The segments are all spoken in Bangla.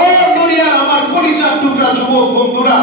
ও দুনিয়ার আমার কলিজার টুকরা যুবক বন্ধুরা,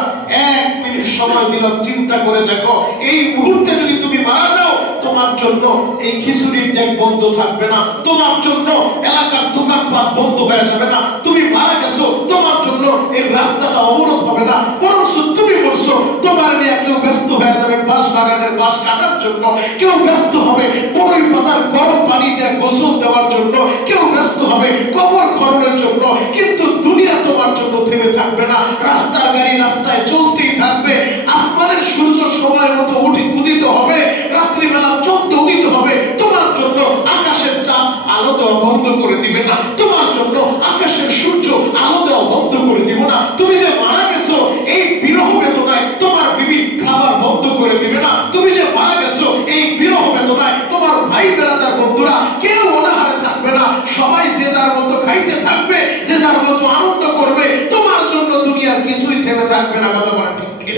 1 মিনিট সময় দিলাম, চিন্তা করে দেখো, এই মুহূর্তে যদি তুমি মারা যাও, তোমার জন্য এই খিচুড়ির ডেক বন্ধ থাকবে না, তোমার জন্য এলাকার দোকানপাট বন্ধ হয়ে যাবে না, তুমি মারা গেছো, তোমার জন্য এই রাস্তাটা অবরোধ হবে না, বরং তুমি বলছো তোমার নিয়ে কেউ ব্যস্ত হয়ে যাবে বাঁশ বাগানের বাঁশ কাটার জন্য, কেউ ব্যস্ত হবে বড়ই পাতার গরম পানি দিয়ে গোসল দেওয়ার জন্য, কেউ ব্যস্ত হবে কবর খননের জন্য, কিন্তু দুনিয়া তোমার জন্য থেমে থাকবে না। রাস্তার গাড়ি রাস্তায় চলতেই থাকবে, আসমানের সূর্য সময় মতো উদিত হবে, রাত্রিবেলা চন্দ্র উদিত হবে, তোমার জন্য আকাশের চাঁদ আলো দেওয়া বন্ধ করে দিবে না, তোমার জন্য আকাশের সূর্য আলো দেওয়া বন্ধ করে দিব না। তুমি যে মারা গেছো এই বিরহ বেদনায় তোমার বিবি খাবার বন্ধ করে দিবে না, তুমি যে মারা গেছো এই বিরহ বেদনায় তোমার ভাই বেরাদার বন্ধুরা কেউ অনাহারে থাকবে না, সবাই যে যার মতো খাইতে থাকবে, যে যার মতো আনন্দ করবে, তোমার জন্য দুনিয়ার কিছুই থেমে থাকবে না। কথা বলা ঠিক কি?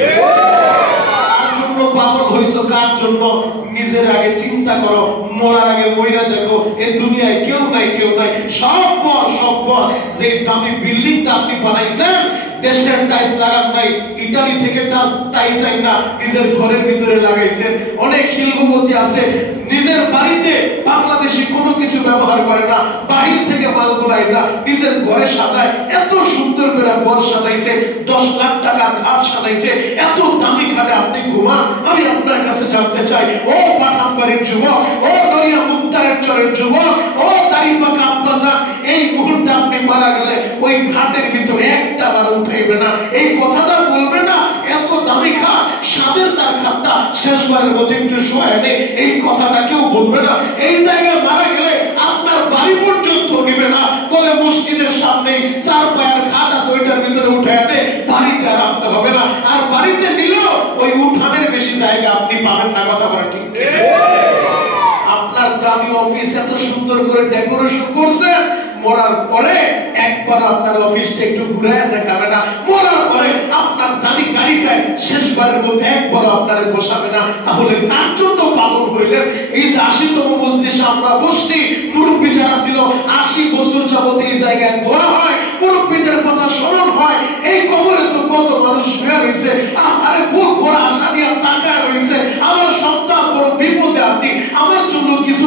কার জন্য পাগল হইছো, কার জন্য? নিজের আগে চিন্তা করো, মরার আগে মইরা দেখো, এই দুনিয়ায় কেউ নাই, কেউ নাই, সব পর। যে দামি বিল্ডিংটা আপনি বানাইছেন, দেশের টাইলস লাগান নাই, ইতালি থেকে টাইলস আইনা নিজের ঘরের ভিতরে লাগাইছেন। অনেক শিল্পপতি আছে নিজের বাড়িতে বাংলাদেশি কোনো কিছু ব্যবহার করে না, বাহির থেকে মালগুলো আইনা নিজের ঘরে সাজায়, এত সুন্দর করে ঘর সাজাইছে, 10 লাখ টাকার খাট সাজাইছে, এত দামি খাটে আপনি ঘুমান। আমি আপনার কাছে জানতে চাই, ও পাঠানবাড়ির যুবক, ও দরিয়া মুক্তারের চরের যুবক, ও দাড়িপাকা আব্বাজান, এই মুহূর্তে আপনি মারা গেলে ওই খাটের ভিতরে একটা বার উঠাইবে না, এই কথাটা বলবে না, এত দামি খাট, সাদের তার খাটটা শেষবারের মতো একটু শোয়া নেই, এই কথাটা কেউ বলবে না। এই জায়গায় মারা গেলে আপনার বাড়ি পর্যন্ত নিবে না, বলে মসজিদের সামনে 4 পায়ের খাট আছে, ওইটার ভিতরে উঠায় দে, বাড়িতে রাখতে হবে না। আর বাড়িতে নিলেও ওই উঠানের বেশি জায়গা আপনি পাবেন না। কথা বলা ঠিক? আপনার দামি অফিস এত সুন্দর করে ডেকোরেশন করছেন, মরার পরে একবার আপনার অফিসটা একটু ঘুরে দেখাবে না, মরার পরে আপনার দামি গাড়িটায় শেষবারের মধ্যে একবার আপনারে বসাবে না। তাহলে কার জন্য পাগল হইলেন? এই যে 80তম মজলিসে আমরা বসছি, মুরব্বী যারা ছিল 80 বছর যাবত এই জায়গায় দোয়া হয়, মুরব্বীদের কথা স্মরণ হয়, এই কবরে তো কত মানুষ শুয়ে রয়েছে, আরে বুক ভরা আশা নিয়ে তাকায় রয়েছে, আমার সন্তান বড় বিপদে আছি, আমার জন্য কিছু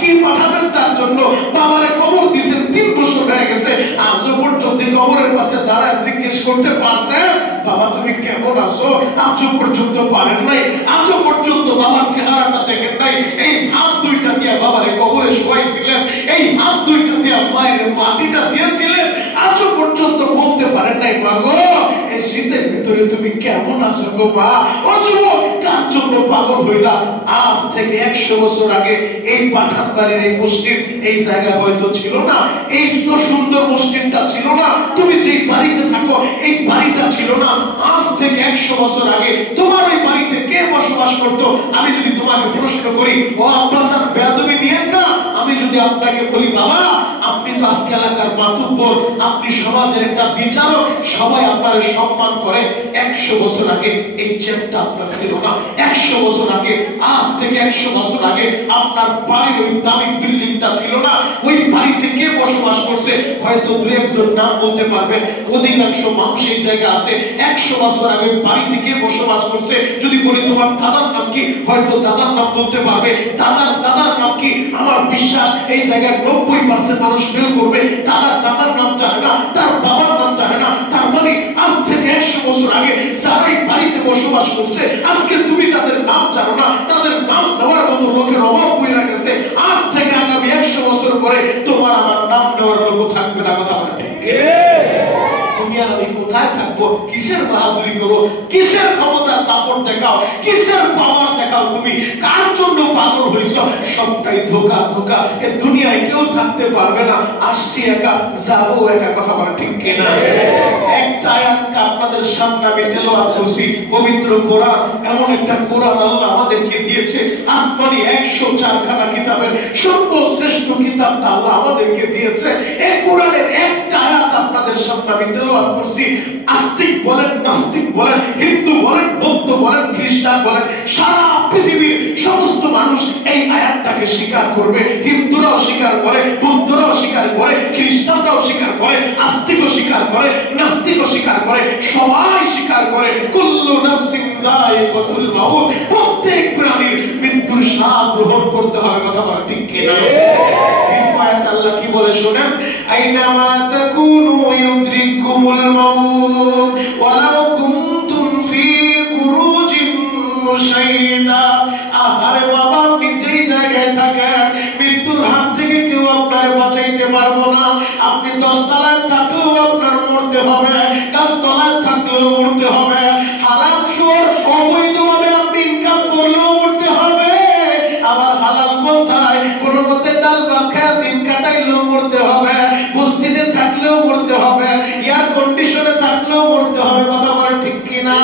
কি পাঠাবেন তার জন্য? বাবারে কবর দিয়েছেন 3 বছর হয়ে গেছে, আজও পর্যন্ত কবরের পাশে দাঁড়ায় জিজ্ঞেস করতে পারছেন বাবা তুমি কেমন আছো? আজও পর্যন্ত পারেন নাই, আজও পর্যন্ত বাবার চেহারাটা দেখেন নাই। এই হাত 2টা দিয়ে বাবারে কবরে শোয়াইছিলেন, এই হাত 2টা দিয়ে মায়ের মাটিটা দিয়েছিলেন, আজও পর্যন্ত বলতে পারেন নাই মা গো এই শীতের ভিতরে তুমি কেমন আছো গো মা? ও যুবক, কার জন্য পাগল হইলা? আজ থেকে 100 বছর আগে এই পাঠানবাড়ির এই মসজিদ এই জায়গা হয়তো ছিল না, এই তো সুন্দর মসজিদটা ছিল না, তুমি যে বাড়িতে থাকো এই বাড়িটা ছিল না। আজ থেকে 100 বছর আগে তোমার ওই বাড়িতে কে বসবাস করতো? আমি যদি তোমাকে প্রশ্ন করি, ও আব্বাজান বেয়াদবি নিয়েন না, আমি যদি আপনাকে বলি বাবা আপনি তো আজকে এলাকার মাতুব্বর, আপনি সমাজের একটা বিচারক, সবাই আপনার সম্মান করে, 100 বছর আগে এই চেয়ারটা আপনার ছিল না, 100 বছর আগে, আজ থেকে 100 বছর আগে আপনার বাড়ির ওই দামি বিল্ডিংটা ছিল না, ওই বাড়িতে কে বসবাস করছে হয়তো 2-1 নাম বলতে পারবেন, অধিকাংশ মানুষ এই জায়গায় আছে। 100 বছর আগে ওই বাড়িতে কে বসবাস করছে যদি বলি তোমার দাদার নাম কি, হয়তো দাদার নাম বলতে পারবে, দাদার নাম কি? আমার বিশ্বাস এই জায়গায় 90% মানুষ ফেল করবে, দাদার নাম জানে না, তার বাবার নাম জানে না। তার মানে আজ থেকে 100 বছর আগে যারা এই বাড়িতে বসবাস করছে আজকে তুমি তাদের নাম জানো না, তাদের নাম নেওয়ার মতো লোকের অভাব হয়ে গেছে। আজ থেকে আগামী 100 বছর পরে তোমার আমার নাম নেওয়ার লোক থাকবে না। কথা বলে ঠিক? তুমি আর আমি কোথায় থাকবো? কিসের বাহাদুরি করো, কিসের ক্ষমতার দাপট দেখাও, কিসের পাওয়ার দেখাও? তুমি কার জন্য পাগল হইছ? সবটাই ধোঁকা। এ দুনিয়ায় কেউ থাকতে পারবে না, আসছি একা, যাবো একা। কথা বলে ঠিক কিনা? একটা আয়াতকে আপনাদের সামনে আমি তেলাওয়াত করছি, পবিত্র কোরআন, এমন একটা কোরআন আল্লাহ আমাদেরকে দিয়েছে, আসমানি 104 খানা কিতাবের সর্বশ্রেষ্ঠ কিতাবটা আল্লাহ আমাদেরকে দিয়েছে। এই কোরআনের একটা আয়াত আপনাদের সামনে আমি তেলাওয়াত করছি। আস্তিক বলেন, নাস্তিক বলেন, হিন্দু বলেন, বৌদ্ধ বলেন, খ্রিস্টান বলেন, সারা পৃথিবীর সমস্ত মানুষ এই আয়াতটাকে স্বীকার করবে। হিন্দুরাও স্বীকার করে, বৌদ্ধরাও স্বীকার করে, খ্রিস্টানরাও স্বীকার করে, আস্তিকও স্বীকার করে, নাস্তিকও স্বীকার করে, সবাই স্বীকার করে কুল্লু নাফসিন যায়িকাতুল মাউত, প্রত্যেক প্রাণীর মৃত্যুর স্বাদ গ্রহণ করতে হবে। কথা বলা ঠিক কিনা? আয়াত আল্লাহ কি বলে শুনেন, আইনামা তাকুনু ইউদরিকুমুল মাউত ওয়ালাউ কুনতুম ফি কুরুজিন মুশাইদা। আরে বাবা, আপনি যেই জায়গায় থাকেন মৃত্যুর হাত থেকে কেউ আপনার বাঁচাইতে পারবো না। আপনি 10 তলায় থাকলেও আপনার মরতে হবে, 10 তলায় থাকলেও মরতে হবে, হারাম সুদ অবৈধভাবে আপনি ইনকাম করলেও মরতে হবে, আবার হালাল পন্থায় কোনো মতে ডাল ভাত খেয়ে দিন কাটাইলেও মরতে হবে, বস্তিতে থাকলেও মরতে হবে, এয়ার কন্ডিশনে থাকলেও মরতে হবে। কথা বলে ঠিক কিনা?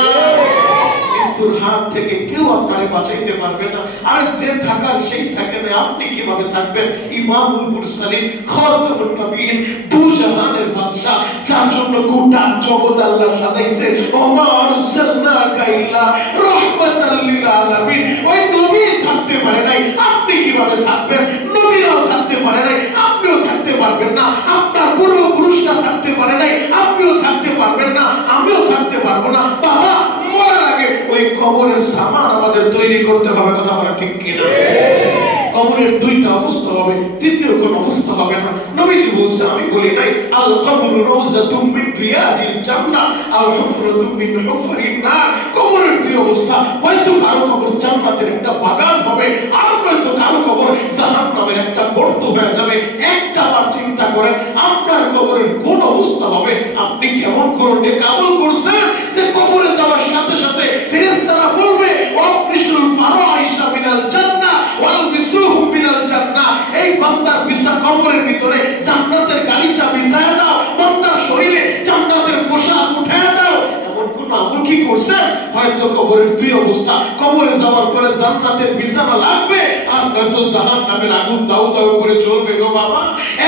মৃত্যুর হাত থেকে কেউ আপনারে বাঁচাইতে পারবে না। আর যে থাকার সেই থাকে না, আপনি কিভাবে থাকবেন? ইমামুল মুরসালিন, খাতামুন নবীন, দু জাহানের বাদশা, যার জন্য গোটা জগৎ আল্লাহ সাজাইছে, ওমা আরসালনাকা ইল্লা রাহমাতাল লিল আলামিন। ওই নবী থাকতে পারে নাই, আপনি কিভাবে থাকবেন? নবীরাও থাকতে পারে নাই, আপনিও থাকতে পারবেন না। আপনার পূর্বপুরুষরা থাকতে পারে নাই, আপনিও থাকতে পারবেন না, আমিও থাকতে পারবো না। বাবা, মরার আগে ওই কবরের সামান আমাদের তৈরি করতে হবে। কথা বলা ঠিক কিনা? কবরের দুইটা অবস্থা হবে, তৃতীয় কোন অবস্থা হবে না। নবীজি বলছে, আমি বলি নাই, আল কবরু রাউযাতুম মিন রিয়াজিল জান্নাহ আও হুফরাতুম মিন হুফারিন নার। কবরের দুই অবস্থা, হয়তো কারো কবর জান্নাতের একটা বাগান হবে, আর হয়তো কারো কবর জাহান্নামের একটা গর্ত হয়ে যাবে। একটা বার চিন্তা করেন, আপনার কবরের কোন অবস্থা হবে? আপনি কেমন করে নেকামল করছেন যে কবরে যাওয়ার সাথে সাথে ফেরেশতারা বলবে, ওয়াফরিশুল ফারাইশা মিনাল জান্নাহ ওয়াল বিসুহু মিনাল জান্নাহ। এই বান্দার বিছা কবরের ভিতরে জান্নাতের গালিচা বিছায়া দাও, বান্দার শরীরে জান্নাতের পোশাক উঠায়া দাও। এমন কোন আমল কি করছেন? হয়তো কবরের দুই অবস্থা, কবরে যাওয়ার পরে জান্নাতের বিছানা লাগবে, আর নয়তো জাহান্নামের আগুন দাউ দাউ করে জ্বলবে। গো বাবা,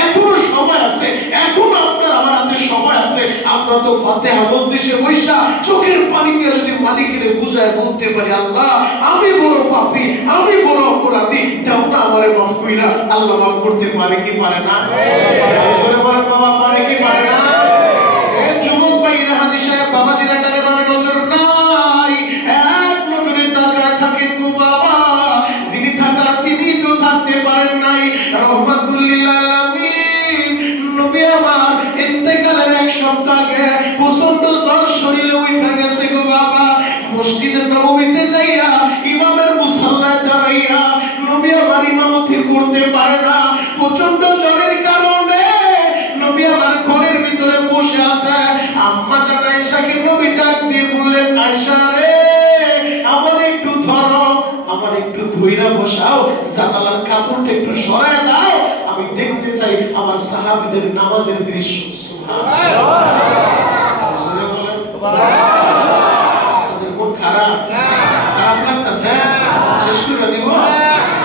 এখনো সময় আছে, এখনো আপনার আমার হাতে সময় আছে। আমরা তো ফাতিহা মজলিসে বৈশা চোখের পানি দিয়ে যদি মালিকের বুঝায় বলতে পারি, আল্লাহ আমি বড় পাপী, আমি বড় অপরাধী, দাও না আমারে মাফ কইরা। আল্লাহ মাফ করতে পারে কি পারে না? বলে বলেন বাবা, পারে কি পারে না? এই যুবক ভাইরা, হাজী সাহেব, বাবাজিরা টানে বামে নজর নাই, এক নজরে তাকায় থাকেন। গো বাবা, যিনি থাকার তিনি তো থাকতে পারেন নাই। রহমাতুল লিল আলামিন নবী আমার ইন্তেকালের এক সপ্তাহ আগে প্রচন্ড জ্বর শরীরে উঠে গেছে। গো বাবা, মসজিদে নববীতে যাইয়া ইমামের মুসাল্লায় দাঁড়াইয়া নবী আমার ইমামতি করতে পারে না। প্রচন্ড জ্বরের কারণে নবী আমার ঘরের ভিতরে বসে আছে। আম্মা জান আয়েশাকে নবী ডাক দিয়ে বললেন, আয়েশা রে, আমার একটু ধরো, আমার একটু ধইরা বসাও, জানালার কাপড়টা একটু সরায় দাও, আমি দেখতে চাই আমার সাহাবীদের নামাজের দৃশ্য। সুবহানাল্লাহ। খারাপ খারাপ লাগতেছে, শেষ করে দিব,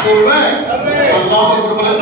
চলবে? আল্লাহু আকবার বলেন।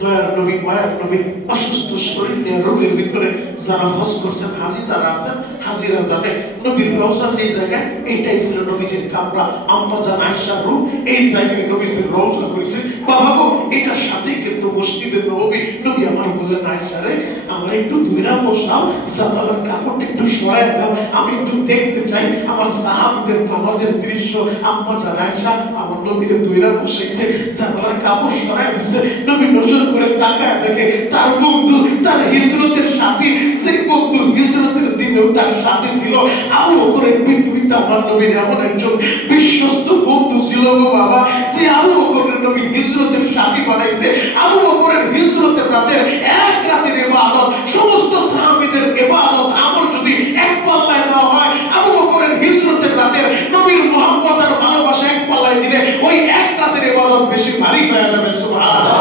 দয়ার নবী, মায়ার নবী অসুস্থ শরীর নিয়ে রোগের ভিতরে যারা হজ করছেন, হাজী যারা আছেন, হাজীরা জানে নবীর রওজা এই জায়গায়, এইটাই ছিল নবীজির কামরা। আম্মা জান আয়েশার রূপ এই জায়গায় নবীজির রওজা হয়েছে। বাবা গো, এটার সাথে কিন্তু মসজিদে নববী। নবী আমার বললেন, আয়েশা রে, আমার একটু ধুইরা বসাও, জানালার কাপড়টা একটু সরায় দাও, আমি একটু দেখতে চাই আমার সাহাবীদের নামাজের দৃশ্য। আম্মা জান আয়েশা আমার নবীকে ধুইরা বসাইছে, জানালার কাপড় সরায় দিছে। নবী নজর করে তাকায় দেখে তার বন্ধু, তার হিজরতের সাথী, সেই বন্ধু হিজরতের দিনেও তার সাথে ছিল। আবু বকরের পৃথিবীতে আমার নবীর এমন একজন বিশ্বস্ত বন্ধু ছিল। গো বাবা, যে আবু বকরের নবী হিজরতের সাথী বানাইছে। আবু বকরের হিজরতের রাতের এক রাতের ইবাদত, সমস্ত সাহাবীদের ইবাদত আমল যদি এক পাল্লায় দেওয়া হয়, আবু বকরের হিজরতের রাতের নবীর মহব্বত আর ভালোবাসা এক পাল্লায় দিলে ওই এক রাতের ইবাদত বেশি ভারী হয়ে যাবে। সুবহানাল্লাহ।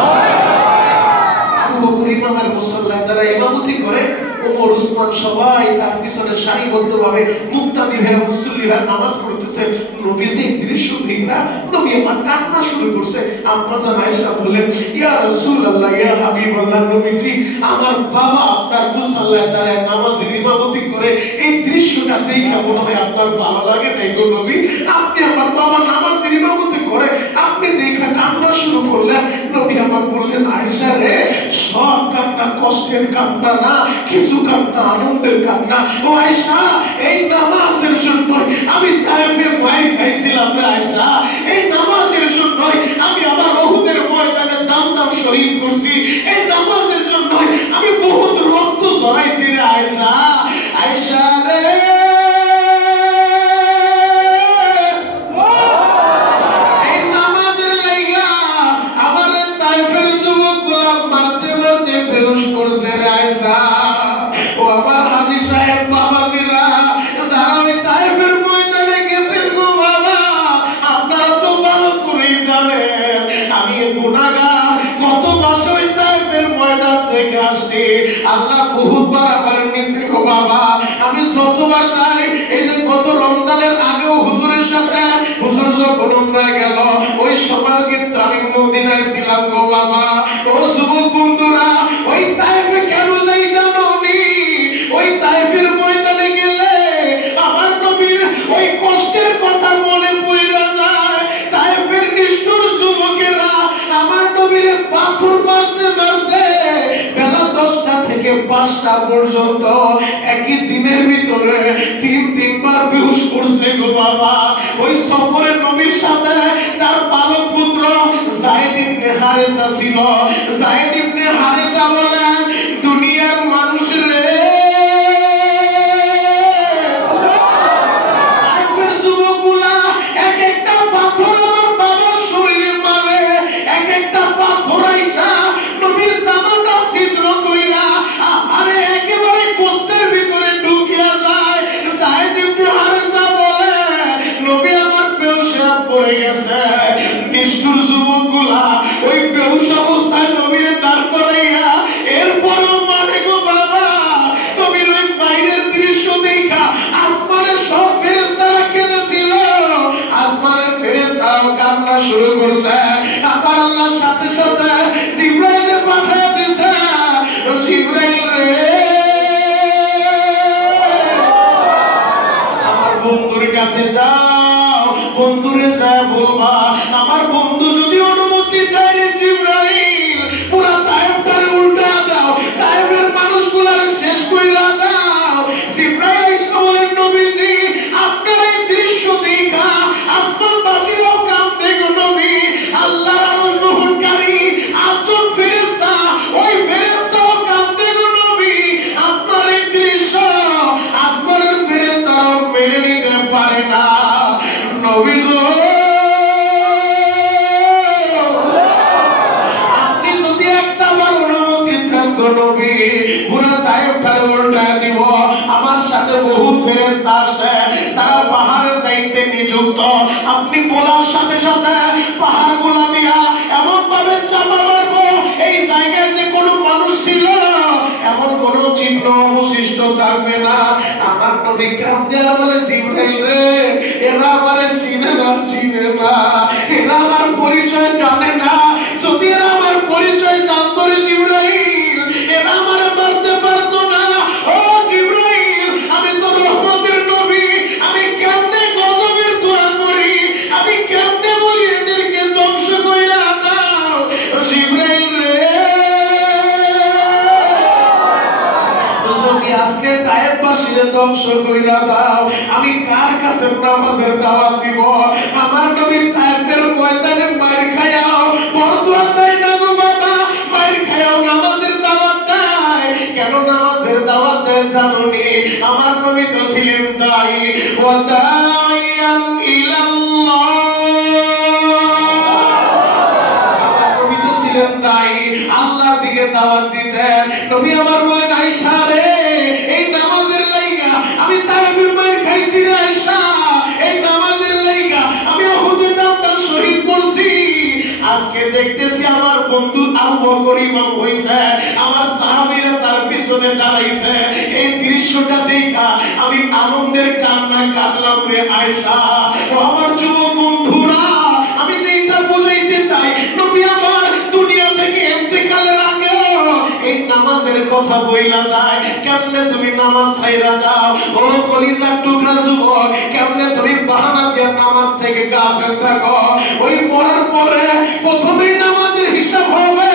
আবু বকর ইমামের মুসাল্লায় দ্বারা ইমামতি করে, ওমর, উসমান, মুসলমান সবাই তার পিছনে সারিবদ্ধভাবে মুক্তাদি হয়ে মুসল্লিরা নামাজ পড়তেছে। নবীজি দৃশ্য দেখে নবী আমার কান্না শুরু করছে। আম্মা জান আয়েশা বললেন, ইয়া রাসূলুল্লাহ, ইয়া হাবিবাল্লাহ, নবীজি আমার বাবা আপনার মুসাল্লায় দাঁড়ায় নামাজের ইমামতি করে, এই দৃশ্যটা দেখে মনে হয় আপনার ভালো লাগে নাই গো নবী। আপনি আমার বাবা নামাজের ইমামতি করে আপনি দেখে কান্না শুরু করলেন। নবী আমার বললেন, আয়েশা রে, সব কান্না কষ্টের কান্না না, কিছু কান্না আনন্দের কান্না। ও আয়েশা, এই নামাজের জন্য আমি তায়েফে ভয় খাইছিলাম রে আয়েশা। এই নামাজের জন্য আমি আমার উহুদের ময়দানে দাম শহীদ করছি। এই নামাজের জন্য আমি বহুত রক্ত ঝরাইছি রে আয়েশা। আয়েশা রে, এই নামাজের লাইগা আমার তায়েফের যুবকগুলা মারতে মারতে বেহুশ করছে রে আয়েশা। ও আমার হাজী সাহেব বাবাজিরা, যারা ওই তায়েফের ময়দানে গেছেন গো বাবা, আপনারা তো ভালো করেই জানেন আমি গুনাহগার। গত মাসে ওই তায়েফের ময়দান থেকে আসছি। আল্লাহ বহুতবার আমার মিছিল গো বাবা, আমি যতবার যাই, এই যে গত রমজানের আগেও হুজুরের সাথে, হুজুর যখন উমরায় গেল ওই সময় কিন্তু আমি মদিনায় ছিলাম গো বাবা। ও যুবক বন্ধুরা, ওই তায়েফে কেন যাই জানো নি? ওই তায়েফের ময়দানে গেলে আমার নবীর ওই কষ্টের কথা মনে পড়ে যায়। তায়েফের নিষ্ঠুর যুবকেরা আমার নবীর পাথর মারতে মারতে বেলা 10টা থেকে 5টা পর্যন্ত একই দিনের ভিতরে তিনবার বেহুশ করছে গো বাবা। ওই সফরে নবীর সাথে তার পালক পুত্র যায়েদ ইবনে হারেসা ছিল। যায়েদ ইবনে হারেসা বলেন, দুনিয়ার মানুষ রে, তায়েফের যুবকগুলা এক একটা পাথর আমার বাবার শরীরে মারে, এক একটা পাথর আইসা নবীর জামাটা ছিদ্র কইরা আরে একেবারে গোস্তের ভিতরে ঢুকিয়া যায়। যায়েদ ইবনে হারেসা বলে, নবী আমার বেহুশ পড়ে গেছে। নিষ্ঠুর যুবকগুলা ওই বেহুশ অবস্থায় নবীর দাঁড় করাইয়া এরপরও মানে গো বাবা। নবীর ওই বাইরের দৃশ্য দেখা আসমানের সব ফেরেশতারা কেঁদেছিল, আসমানের ফেরেশতারাও কান্না শুরু করছে। আবার আল্লাহর সাথে সাথে জিবরাইলে পাঠিয়ে দিয়েছে, জিবরাইল রে, আমার বন্ধুর কাছে যাও, বন্ধুরে যায় বলবা আমার বন্ধু যদি অনুমতি দেয় রে জিবরাইল, পুরা তায়েফটারে উল্টা দাও, তায়েফের মানুষগুলার শেষ কইরা দাও। জিবরাইল এসে বলেন, নবীজি আপনার এই দৃশ্য দেখা আসমানবাসীরাও কাঁদে গো নবী। আল্লাহর আরশ বহনকারী 8জন ফেরেশতা, ওই ফেরেশতাও কাঁদে গো নবী। আপনার এই দৃশ্য আসমানের ফেরেশতারাও মেনে নিতে পারে না নবী গো। আপনি যদি একটা বার অনুমতি দেন গো নবী, পুরা তায়েফটারে উল্টায় দিব। আমার সাথে বহুত ফেরেশতা আছে যারা পাহাড়ের দায়িত্বে নিযুক্ত। আপনি বলার সাথে সাথে পাহাড়গুলা দিয়া এমন ভাবে চাপা মারবো, এই জায়গায় যে কোনো মানুষ ছিল এমন কোনো চিহ্ন অবশিষ্ট থাকবে না। আমার নবী কাঁদে বলে, জিবরাইল রে, এরা আমারে চিনে না, এরা আমার পরিচয় জানে না। যদি এরা আমার পরিচয় জানতো রে জিবরাইল, এরা আমারে মারতে পারতো না। ও জিবরাইল, আমি তো রহমতের নবী, আমি কেমনে গজবের দোয়া করি, আমি কেমনে বলি এদেরকে ধ্বংস কইরা দাও। জিবরাইল রে, যদি আজকে তায়েফবাসীরে ধ্বংস কইরা দাও, আমি কার কাছে নামাজের দাওয়াত দিব? আমার নবী তায়েফের ময়দানে মাইর খায়াও বরদোয়া দেয় না গো বাবা, মাইর খায়াও নামাজের দাওয়াত দেয়। কেন নামাজের দাওয়াত দেয় জানোনি? আমার নবী তো ছিলেন দাঈ, ওয়া দাঈয়ান ইলাল্লাহ। আমার নবী তো ছিলেন দাঈ, আল্লাহর দিকে দাওয়াত দিতেন। নবী আমার বলেন, আয়েশা রে, এই নামাজের লাইগা আমি তায়েফে মাইর খাইছি রে আয়েশা, এই নামাজের লাইগা আমি উহুদে দাম শহীদ করছি। আজকে দেখতেছি আমার বন্ধু আবু বকর ইমাম হইছে, আমার সাহাবীরা তার পিছনে দাঁড়াইছে। এই দৃশ্যটা দেখা আমি আনন্দের কান্না কাঁদলাম রে আয়েশা। ও আমার যুবক বন্ধুরা, আমি যেটা বলাইতে চাই, নবী আমার দুনিয়া থেকে ইন্তেকালের আগে এই নামাজের কথা বইলা যায়। কেমনে তুমি নামাজ ছাইরা দাও? ও কলিজার টুকরা যুবক, কেমনে তুমি বাহানা দিয়ে নামাজ থেকে গাফেল থাকো? ওই মরার পরে প্রথমেই নামাজের হিসাব হবে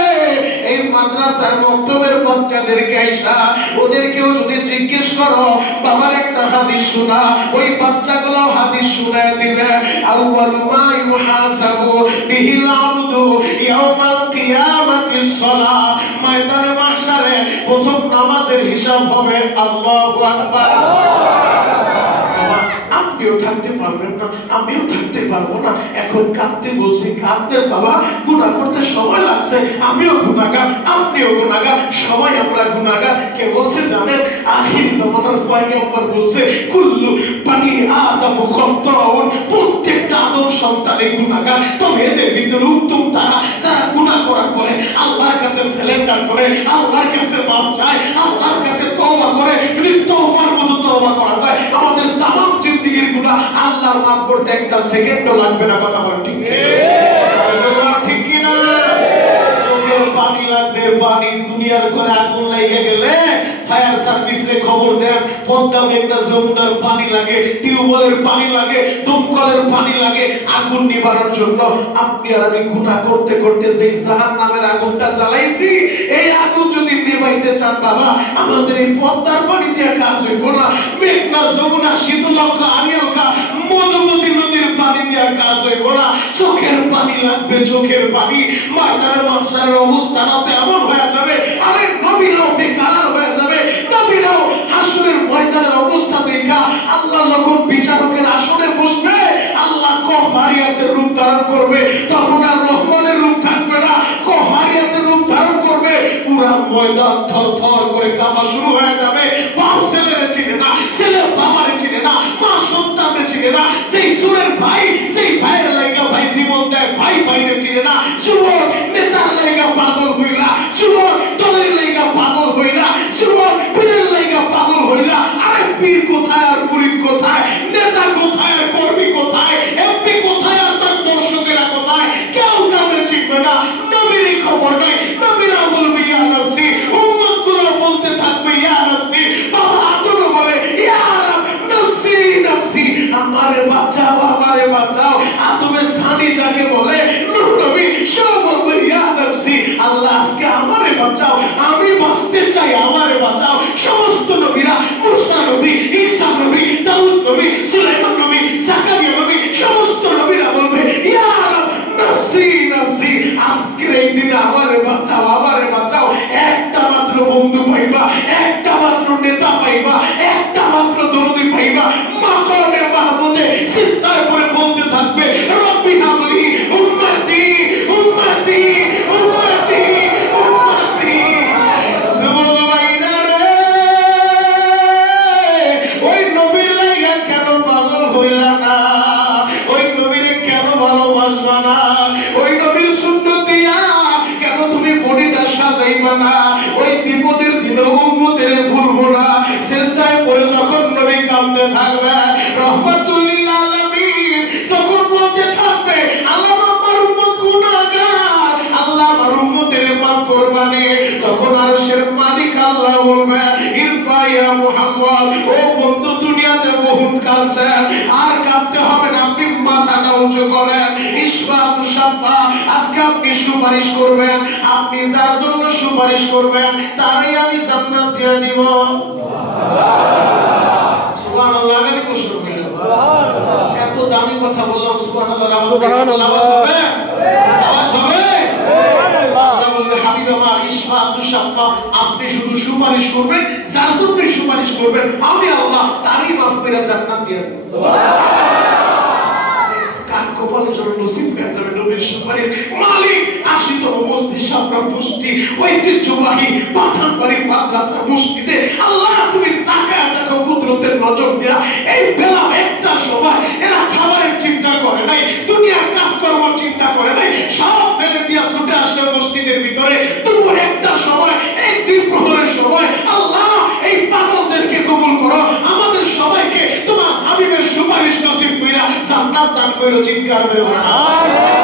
এই মাদ্রাসার মক্তবের বাচ্চাদেরকে আইসা ওদেরকেও যদি জিজ্ঞেস করো বাবার একটা হাদিস শোনা, ওই বাচ্চাগুলো হাদিস শুনায় দিবে। আউয়ালু মা ইউহাসাবু বিহিল আবদু ইয়াউমাল কিয়ামাতিস সালাহ, ময়দানে মাহশারে প্রথম নামাজের হিসাব হবে। আল্লাহু আকবার। আপনিও থাকতে পারবেন না, আমিও থাকতে পারবো না। এখন কাঁদতে বলছি, কাঁদবেন বাবা, গুনাহ করতে সময় লাগছে। আমিও গুনাহগার, আপনিও গুনাহগার, সবাই আমরা গুনাহগার। কে বলছে জানেন? আখির জামানার পয়গম্বর বলছে কুল্লু বানি আদম খাতাউন, প্রত্যেকটা আদম সন্তানই গুনাহগার। তবে এদের ভিতরে উত্তম তারা যারা গুনাহ করার পরে আল্লাহর কাছে সারেন্ডার করে, আল্লাহর কাছে মাফ চায়, আল্লাহর কাছে তওবা করে। যদি তওবার মতো তওবা করা যায়, আমাদের তামাম জিন্দেগির গুনাহ আল্লাহর মাফ করতে একটা সেকেন্ডও লাগবে না। কথা বল ঠিক ঠিক কি না? চোখের পানি লাগবে, পানি। দুনিয়ার করে আগুন লেগে গেলে ফায়ার সার্ভিসে খবর দেন, পদ্মা মেঘনা যমুনার পানি লাগে, টিউবওয়েলের পানি লাগে, দমকলের পানি লাগে আগুন নিবারণের জন্য। আপনি আর আমি গুনাহ করতে করতে যে জাহান্নামের আগুনটা জ্বালাইছি, এই আগুন যদি নিভাইতে চান বাবা, আমাদের এই পদ্মার পানি দিয়ে কাজ হইব না। মেঘনা যমুনা শীতলক্ষা আড়িয়ালখা মধুমতি নদীর পানি দিয়ে কাজ হইব না। চোখের পানি লাগবে, চোখের পানি। ময়দানের মানুষের অবস্থাটা এমন হয়ে যাবে, আরে নবীরাও বেকার হয়ে যাবে। নবীরাও হাসরের ময়দানের অবস্থা দেখা আল্লাহ যখন বিচারকের আসনে বসবে, আল্লাহ কহারিয়াতের রূপ ধারণ করবে, তখন আর রহমানের রূপ থাকবে না, কহারিয়াতের রূপ ধারণ করবে। পুরা ময়দান থরথর করে কাঁপা শুরু হয়ে যাবে। বাপ ছেলেরে চিনে না, ছেলে বাবারে চিনে না, মা সন্তানরে চিনে না। সেই সুরের ভাই, সেই ভাইয়ের লাইগা ভাই জীবন দেয়, ভাই ভাইরে চিনে না। যুবক নেতার লাইগা পাগল হইলা, যুবক দলের লাইগা পাগল হইলা, যুবক পীরের লাইগা পাগল হইলা। আরে পীর কোথায় আর মুরিদ কোথায়? নেতা কোথায় আর কর্মী কোথায়? এমপি কোথায় আর তার দর্শকেরা কোথায়? কেউ কাউকে চিনবে না। নবীরই খবর নাই। নবীরা বলবে ইয়া নফসি, উম্মতগুলো বলতে থাকবে ইয়া নফসি। বাবা আদমও বলে ইয়া নফসি নফসি, আমারে বাঁচাও, আমারে বাঁচাও। আদমের সানি যাকে বলে নূহ নবী, সব বলবে ইয়া নফসি। আল্লাহ আজকে আমারে বাঁচাও, আমি বাঁচতে চাই, আমারে বাঁচাও। সমস্ত নবীরা, মুসা নবী, ঈসা নবী, দাউদ নবী, সুলাইমান নবী, জাকারিয়া নবী, সমস্ত নবীরা বলবে ইয়া নফসি নফসি। আজকের এই দিনে আমারে বাঁচাও, আমারে বাঁচাও। একটা মাত্র বন্ধু পাইবা, একটা মাত্র নেতা পাইবা, একটা মাত্র দরদি পাইবা। মাকামে মাহমুদে সিজদায় পড়ে বলতে থাকবে রব্বি হাবলি উম্মতি উম্মতি উম্মতি উম্মতি। ওই নবীর লাইগা কেন পাগল হইলা না? ওই নবীরে কেন ভালোবাসবা না? ওই নবীর সুন্নাত দিয়া কেন তুমি বডিটা সাজাইবা না? ওই বিপদের দিনে উম্মতের ভুলবো না। সিজদায় পড়ে যখন নবী কাঁদতে থাকবে, রহমাতুল লিল আলামিন যখন বলতে থাকবে আল্লাহ আমার উম্মত গুনাহগার, আল্লাহ আমার উম্মতের মাফ করবানি, তখন আরশের মালিক আল্লাহ বলবে ইরফা ইয়া মুহাম্মদ। ও বন্ধু, দুনিয়াতে বহুত কাঁদছেন, আর কাঁদতে হবে না। আপনি মাথাটা উঁচু করেন। ইশফাতু শাফা, আজকে আপনি সুপারিশ করবেন। আপনি যার জন্য সুপারিশ করবেন তারই আমি জান্নাত দিয়ে দিব। সুবহানাল্লাহ। আমি কষ্ট কইলাম সুবহানাল্লাহ। এত দামি কথা বললাম সুবহানাল্লাহ। সুবহানাল্লাহ হবে, আওয়াজ হবে সুবহানাল্লাহ। আল্লাহ বলে হাবিব আমার ইশফাতু শাফা, আপনি শুধু সুপারিশ করবেন, যার জন্য সুপারিশ করবেন আমি আল্লাহ তারই মাফ করে জান্নাত দিয়ে দেব। সুবহানাল্লাহ। কার কপালে জন্য নসিব হয়ে যাবে নবীর সুপারিশ। মালিক ৮০তম মসজিদ শাফরা বস্তি ঐতিহ্যবাহী পাঠানবাড়ি মাদ্রাসা মসজিদে আল্লাহ তুমি তাকায় দেখো কুদরতের নজর দিয়া। এই বেলা একটা সময় এরা খাবারের চিন্তা করে নাই, দুনিয়ার কাজকর্ম চিন্তা করে নাই, সব ফেলে দিয়া ছুটে আসে মসজিদের ভিতরে। কইরো চিৎকার করে বলো